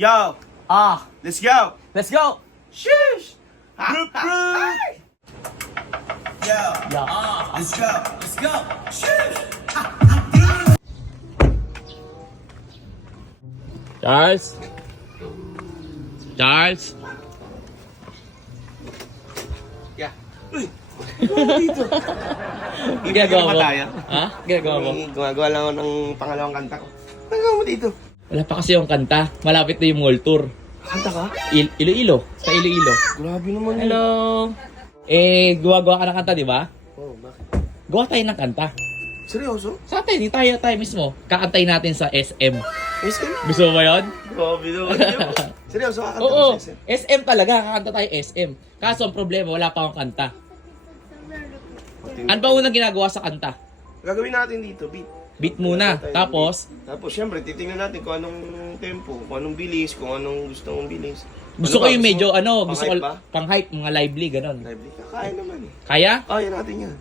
Yo, Ah, let's go. let's go! Sheesh. Group, group. Yo, Yeah. let's go. Let's go. Sheesh. Charles? Charles? Yeah. Ginagawa mo? ba tayo? Ha? Ginagawa mo? Gumagawa lang ako ng pangalawang kanta ko. Gawin mo dito? Wala pa kasi yung kanta. Malapit na yung mall tour. Kanta ka? Il Iloilo. Sa Iloilo. Grabe naman yun. Hello! Eh, gawa-gawa ka ng kanta, di ba? Oh, bakit? Gawa tayo ng kanta. Seryoso? Sa atin, di tayo tayo mismo. Kakantay natin sa SM. Ka? Gusto mo ba yun? Grabe naman yun. Seryoso, kakanta Oo, ko sa SM. SM talaga. Kakanta tayo SM. Kaso ang problema, wala pa akong kanta. Ano ba unang ginagawa sa kanta? Gagawin natin dito, beat. Beat muna. Tayo, Tapos, beat. Tapos, syempre, titingnan natin kung anong tempo, kung anong bilis, kung anong gusto mong bilis. gusto Ano ko ba? yung medyo, ano, gusto ko pang-hype ba? pang-hype, mga lively, ganun. Lively. Kaya naman eh. Kaya? Kaya natin yan.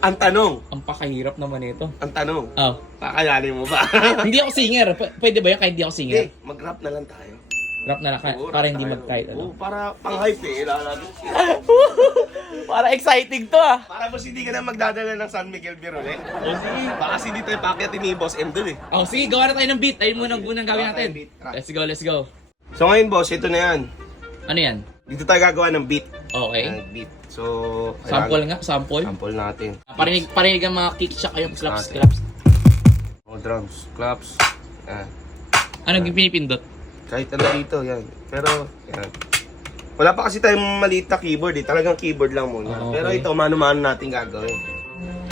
Ang tanong, Ang pakahirap naman ito. ang tanong, Oh. kakayanin mo ba? hindi ako singer. P- pwede ba yun kahit hindi ako singer? Hindi, mag-rap na lang tayo. Rap na lang, ka- Oo, para rap hindi tayo. mag-kahit Oo, ano. para pang-hype eh. Kailangan natin. para exciting to ah. Para mas hindi ka na magdadala ng San Miguel Birole. O sige, baka dito yung packet ni Boss M dun eh. Oh, sige, gawa na tayo ng beat. Ayun muna ang unang gawin Gawa tayo natin. ng beat. Tara. Let's go, let's go. So ngayon boss, ito na yan. Ano yan? Dito tayo gagawa ng beat. Okay. Ng beat. So, Sample nga, sample. Sample natin. Parinig, parinig ang mga kicks tsaka yung slaps, Natin. claps. Mga drums, claps. Yan. Anong yung pinipindot? Kahit ano dito, yan. Pero, yan. Wala pa kasi tayong maliit na keyboard eh. Talagang keyboard lang muna. Ah, okay. Pero ito, mano-mano natin gagawin.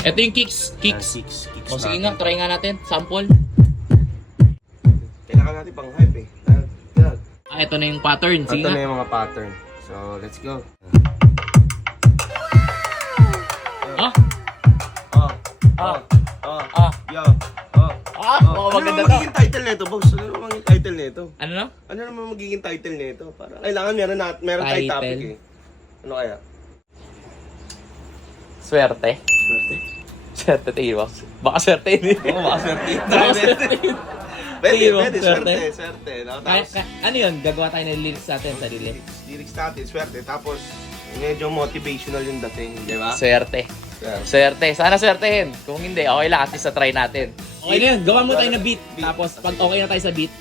Ito yung kicks, kicks. Yan, kicks, kicks O sige natin. nga, try nga natin. Sample. Kailangan natin pang hype eh. Tag. Ah, ito na yung pattern. Sige Ito na nga. yung mga pattern. So, let's go. Ah, Oh, Ah. oh, ah, yo, oh. ah. Oh, ano maganda to. magiging title nito, boss? Ano magiging title nito? Ano no? Ano naman magiging title nito? Para kailangan meron na meron tayong Title? topic eh. Ano kaya? Swerte. Swerte. Swerte tayo ba? Baka swerte yun. Oo, baka swerte. Baka swerte yun. Pwede, pwede, swerte. swerte, swerte. No? Kaya, Tapos, kaya, ano yun? Gagawa tayo ng lyrics natin sa sarili. lyrics, natin, swerte. Tapos, medyo motivational yung dating, di ba? Swerte. Yeah. Swerte. Sana swertehin. Kung hindi, okay lang. At least na try natin. Okay na yun. Gawa mo tayo beat. Beat. Tapos, pag okay na tayo sa beat,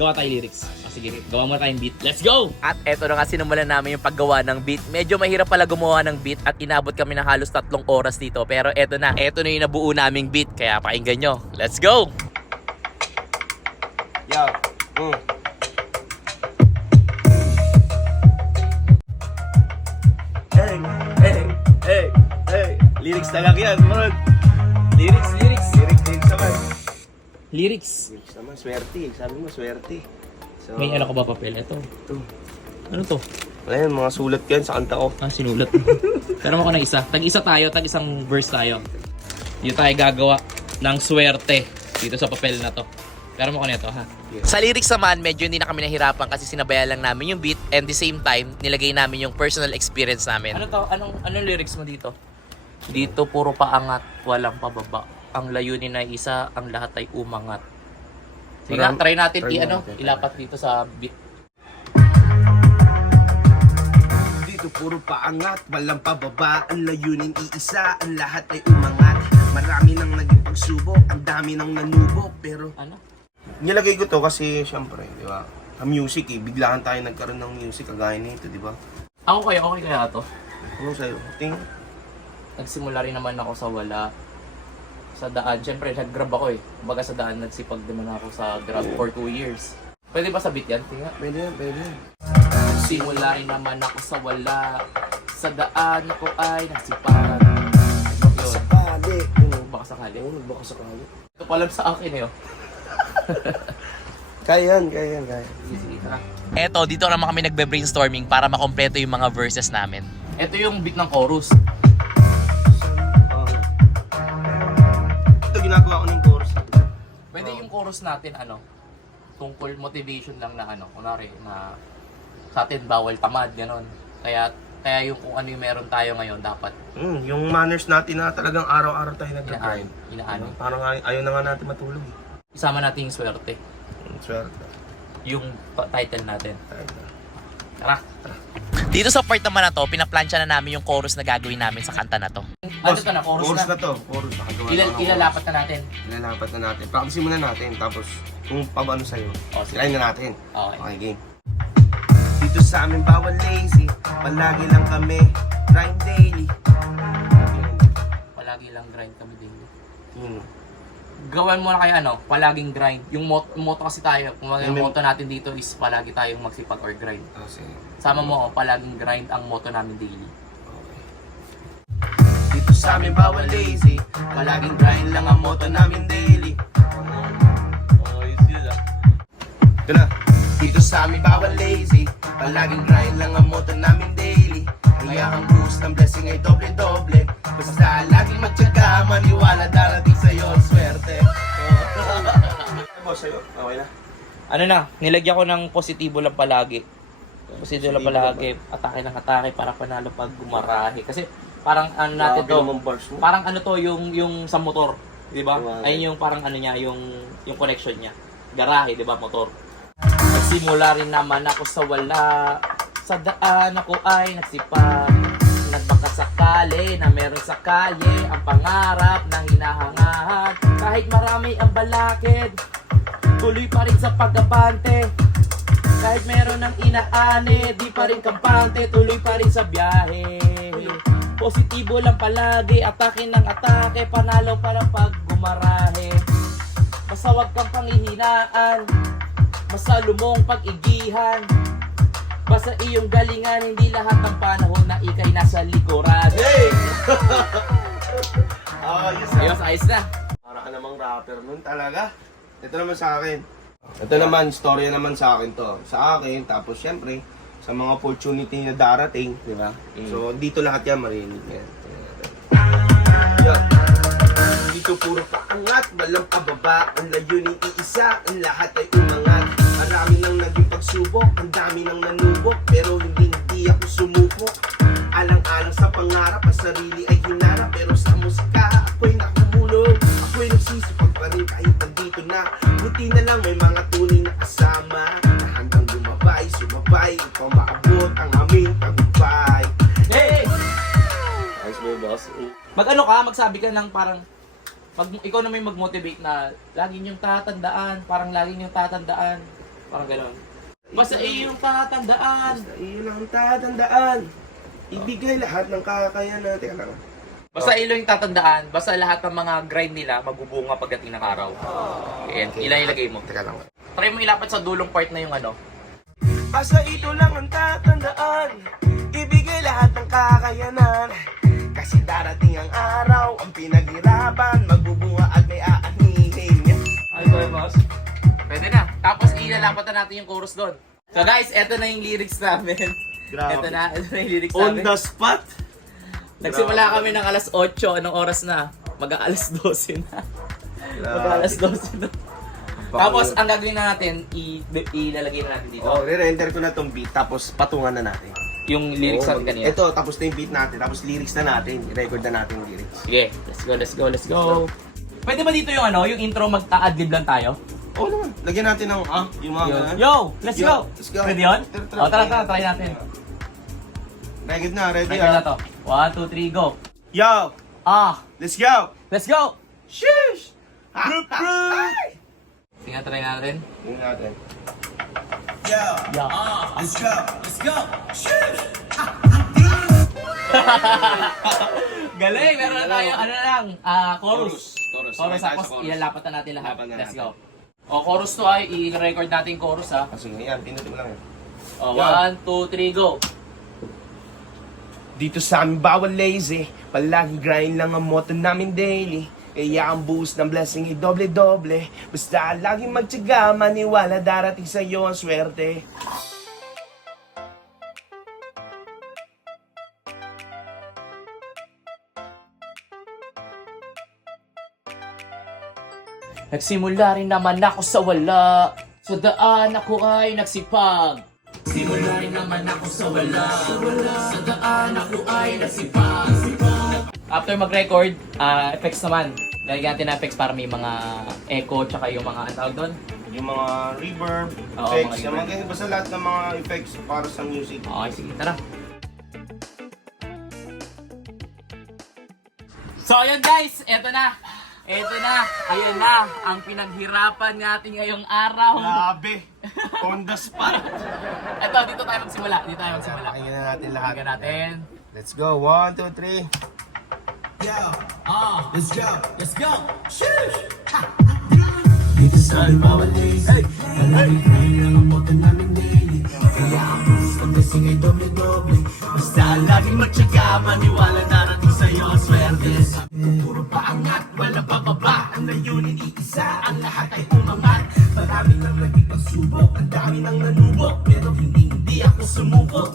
gawa tayo lyrics. Ah, sige, gawa mo tayong beat. Let's go! At eto na nga sinimulan namin yung paggawa ng beat. Medyo mahirap pala gumawa ng beat at inabot kami ng halos tatlong oras dito. Pero eto na. Eto na yung nabuo naming beat. Kaya pakinggan nyo. Let's go! Yo. Mm. Hey, hey, hey, hey. Lyrics talaga yan, man. Lyrics. Lyrics. Lyrics naman, swerte. Sabi mo, swerte. So, May ano ka ba papel? Ito. Ito. Ano to? Wala yan, mga sulat ko yan sa kanta ko. Ah, sinulat. Pero mo ko ng isa. Tag-isa tayo, tag-isang verse tayo. Dito tayo gagawa ng swerte dito sa papel na to. Pero mo ko nito ha. Yeah. Sa lyrics naman, medyo hindi na kami nahirapan kasi sinabayan lang namin yung beat and the same time, nilagay namin yung personal experience namin. Ano to? Anong, anong lyrics mo dito? Dito puro paangat, walang pababa. Ang layunin ay isa, ang lahat ay umangat. Sige nga, Maram- try natin try i-ano, natin. ilapat dito sa. Dito puro paangat, walang pababa Ang layunin iisa, ang lahat ay umangat Marami nang naging pagsubok, ang dami nang nanubok Pero Ano? nilagay ko to kasi syempre, di ba? Sa music eh, biglaan tayo nagkaroon ng music kagaya nito, di ba? Ako kaya, okay kaya to? Ano sa'yo? Ting, nagsimula rin naman ako sa wala sa daan. Siyempre, nag-grab ako eh. Kumbaga sa daan, nagsipag naman ako sa grab for two years. Pwede ba sa beat yan? Tingnan. pwede yan, pwede yan. Simula rin naman ako sa wala. Sa daan ako ay nagsipag. Yun. Sakali. Baka sakali. ano, baka sakali. Ito pa lang sa akin eh. oh. Kaya yan, kaya yan, kaya. Eto, dito naman kami nagbe-brainstorming para makompleto yung mga verses namin. Ito yung beat ng chorus. Chorus natin ano, tungkol motivation lang na ano, kunwari na sa atin bawal tamad, ganon. Kaya kaya yung kung ano yung meron tayo ngayon dapat Mm, yung manners natin na talagang araw-araw tayo nag-grind. inaano. Parang ay- ayaw na nga natin matulog. Isama natin yung swerte. Mm, Swerte. yung title natin. Tara. Dito sa part naman na to, pinaplansya na namin yung chorus na gagawin namin sa kanta na to. Ano to na? Chorus, Chorus na. na to. Chorus. Nakagawa Ilal, ako. ilalapat na natin. Ilalapat na natin. Practice muna natin. Tapos, kung pabano sa'yo, Oh, sige. try na natin. Okay. Okay, game. Dito sa amin bawal lazy. Palagi lang kami. Grind daily. Palagi lang grind kami din. Yun. Gawan mo na kaya ano, palaging grind. Yung mot- motto kasi tayo, kung ano yung Yung- motto natin dito is palagi tayong magsipag or grind. Oh, sige. Sama mo, oh, palaging grind ang motto namin daily. Sa amin bawal lazy. Palaging grind lang ang motto namin daily. Ito na. Dito sa amin bawal lazy. Palaging grind lang ang motto namin daily. Kaya ang boost ng blessing ay doble-doble. Basta laging magtyaga, maniwala darating sa'yo ang swerte. Ano sa'yo? Okay na? Ano na, nilagyan ko ng positibo lang palagi. Positibo lang palagi, atake ng atake para panalo pag gumarahe. Kasi parang ano natin to, bars mo. parang ano to yung yung sa motor, 'di ba? Diba? Ayun yung parang ano niya, yung yung connection niya. Garahe, 'di ba, motor. Nagsimula rin naman ako sa wala. Sa daan ako ay nagsipag. Nagbakasakali na meron sa kalye ang pangarap na hinahangahan. Kahit marami ang balakid, tuloy pa rin sa pagkabante. Kahit meron ng inaane, di pa rin kampante, tuloy pa rin sa biyahe. Positibo lang palagi, atake ng atake, panalo para pag gumarahe. Basta wag kang panghihinaan, basta lumong pag-igihan. Basta iyong galingan, hindi lahat ng panahon na ikay nasa likuran. Hey! Ayos Ayos, ayos na. Para ka namang rapper nun talaga. Ito naman sa akin. Ito naman, storya naman sa akin to. Sa akin, tapos syempre, sa mga opportunity na darating, di ba? So, dito lahat yan marinig yan. Yan. Dito puro paangat, walang pababa Ang layunin iisa, ang lahat ay umangat Marami nang naging pagsubok, ang dami nang nanubok Pero hindi hindi ako sumuko Alang-alang sa pangarap, ang sarili ay hinarap Pero sa musika, ako'y nakumulog Ako'y nagsisipag pa rin kahit nandito na Buti na lang may mga Mag-ano ka, magsabi ka ng parang pag ikaw na may mag-motivate na lagi niyong tatandaan, parang lagi niyong tatandaan, parang gano'n. Basta iyong tatandaan. Basta iyon ang tatandaan Ibigay lahat ng kakayanan Teka lang Basta iyong tatandaan, basta lahat ng mga grind nila magbubunga pagdating ng araw. Ayan, ilan ilagay mo. Teka lang Try mo ilapat sa dulong part na yung ano. Basta ito lang ang tatandaan Ibigay lahat ng kakayanan Kasi darating ang araw Ang pinaghirapan Magbubunga at may aanihin Ay, sorry, boss. Pwede na. Tapos ilalapat na natin yung chorus doon. So guys, eto na yung lyrics namin. Grabe. Eto na, eto na yung lyrics On namin. the spot Nagsimula kami ng alas 8. Anong oras na? Mag-aalas 12 na. Mag-aalas 12 na. Tapos, ang gagawin na natin, i- ilalagay na natin dito. Oh, re-render ko na tong beat Tapos patungan na natin Yung lyrics Oh, natin kanina. Ito, tapos na yung beat natin Tapos lyrics na natin I-record na natin yung lyrics Sige, let's go, let's go, let's go. Pwede ba dito yung ano, yung intro mag-a-adlib lang tayo? Oo naman Lagyan natin ng ah Yung mga ganun. Yo, let's Yo, go. let's go. Pwede yun? Tara, tara. O, tara, tara, try natin. Record na, ready Record na ah to. 1, 2, 3, go. Yo, Ah, let's go let's go. Sheesh Group, group. Sige, try natin. Tingnan natin Yeah. Let's go Let's go Galing, meron na tayo, ano na lang, ah, chorus. Chorus, chorus. Chorus, Sabay tayo tapos sa chorus. ilalapat na natin lahat. Na Let's natin. go. O, chorus to ay, i-record natin yung chorus ha. Kasi yan, pinutin mo lang yan O, Yeah. 1, 2, 3, go. Dito sa amin bawal lazy Palagi grind lang ang motto namin daily Kaya ang boost ng blessing ay doble-doble Basta laging magtyaga Maniwala darating sa'yo ang swerte Nagsimula rin naman ako sa wala. Sa daan ako ay nagsipag. Simula rin naman ako sa wala. Sa wala. Sa daan ako ay nagsipag. After mag-record, ah, effects naman. Lalagyan natin effects para may mga echo tsaka yung mga ang tawag doon. yung mga reverb, Oo, effects, mga yung mga ganyan. Basta lahat ng mga effects para sa music. Okay, sige, tara. So, ayun guys, eto na. Eto na, ayun na, ang pinaghirapan natin ngayong araw. Grabe! On the spot! Eto, dito tayo magsimula. Dito tayo magsimula. Pakinggan na natin lahat. Pakinggan natin. Let's go. One, two, three. Ah, Let's go. let's go! Dito sa Limawalis hey. Kain lang ang moto namin daily Kaya ang puso ng blessing ay doble-doble. Basta laging magtyaga Maniwala darating sa'yo ang swerte. Puro paangat, walang bababa Ang layunin iisa, ang lahat ay umangat. Marami nang naging pagsubok Ang dami nang nanubok. Pero hindi, hindi ako sumubok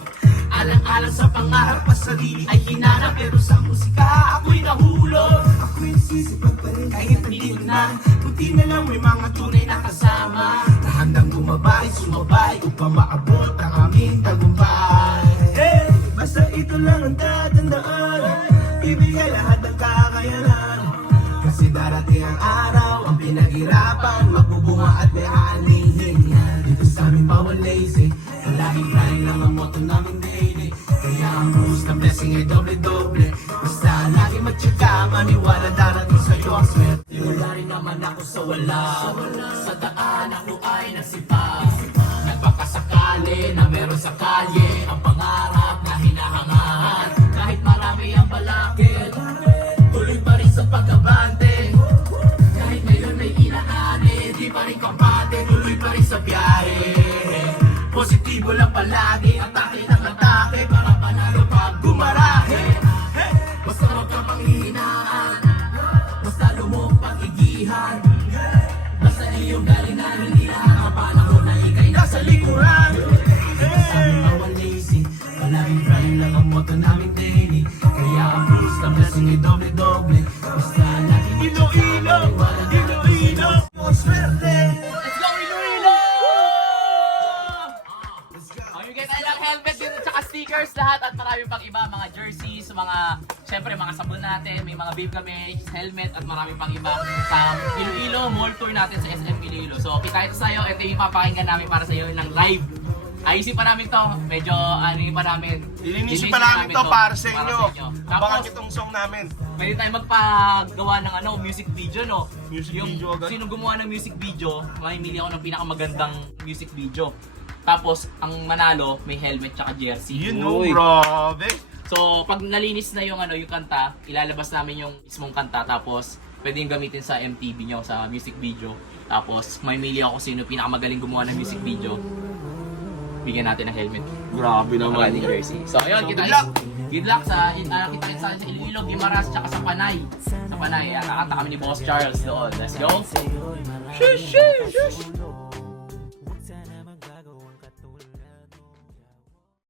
Alang-alang sa pangarap pa sarili ay hinanap. Pero sa musika ako'y nahulog Ako'y nasisipag pa rin. Kahit nandito na Buti na lang may mga tunay na kasama. Na handang gumabay, sumabay Upang maabot ang aming tagumpay. Hey, basta ito lang ang tatandaan. Ibigay lahat ng kakayanan. Kasi darating ang araw Ang pinaghirapan Magbubunga at may aanihin Dito sa aming bawal lazy Palaging ay doble-doble. Basta lagi magtyaga Maniwala darating sa'yo ang swerte. Wala rin naman ako sa wala. Sa daan ako ay nagsipag Nagpakasakali na meron sa kalye Ang pangarap na hinahangaan Kahit marami ang balakid Tuloy pa rin sa pagkabante Kahit ngayon may inaani Di pa rin kampante Tuloy pa rin sa biyahe. Positibo lang palagi Palaging grind lang ang motto namin daily Kaya ang rules ng blessing ay doble-doble Basta lagi Iloilo! Iloilo! Ang swerte! Let's go, Iloilo! Mamigay tayo ng helmet din at saka stickers lahat at marami pang iba, mga jerseys, mga, syempre mga sabon natin, may mga babe kami, helmet at marami pang iba sa Iloilo Mall Tour natin sa SM Iloilo. So kita ito sa'yo, ito yung papakinggan namin para sa'yo ng live. Ayusin pa namin to, medyo ano yung pa namin. Lilinisin pa namin to para sa inyo. Abangan Tapos, itong song namin. pwede tayo magpagawa ng ano, music video, no? Music yung, video agad? Sino gumawa ng music video, mamimili ako ng pinakamagandang music video. Tapos, ang manalo, may helmet tsaka jersey. You know, Uy. grabe. So, pag nalinis na yung ano, yung kanta, ilalabas namin yung mismong kanta tapos pwede yung gamitin sa MTV nyo, sa music video. Tapos, may mili ako sino pinakamagaling gumawa ng music video. Bigyan natin ng helmet. Grabe Mga ni jersey. So, ayun, So, kita good luck! Good luck sa, uh, kita sa, sa Iloilo, Gimaras, tsaka sa Panay. Sa Panay, uh, kakanta kami ni Boss Charles doon. Let's go! Shush, shush, shush.